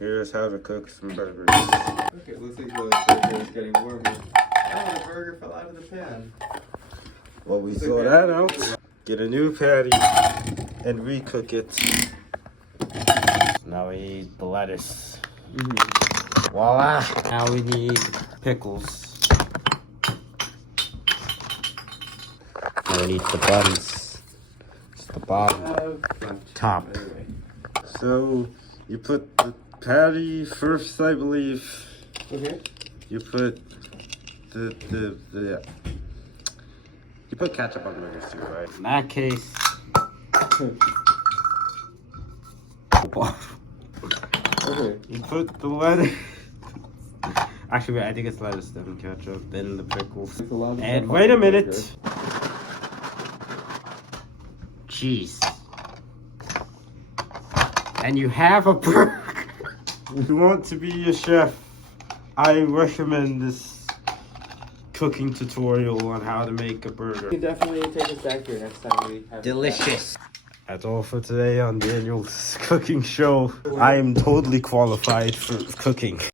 Here's how to cook some burgers. Okay, looks like the burger is getting warmer. Oh, the burger fell out of the pan. Well, we saw that out. Get a new patty and recook it. Now we need the lettuce. Voila! Now we need pickles. Now we need the buns. It's the bottom. Top. So, you put the patty first, I believe. Okay. You put you put ketchup on burgers too, right? In that case, Okay. you put the lettuce. Actually, I think it's lettuce, then ketchup, then the pickles. And wait a minute. Cheese. And you have a burger. If you want to be a chef, I recommend this cooking tutorial on how to make a burger. You can definitely take us back here next time we have Delicious. That's all for today on Daniel's cooking show. I am totally qualified for cooking.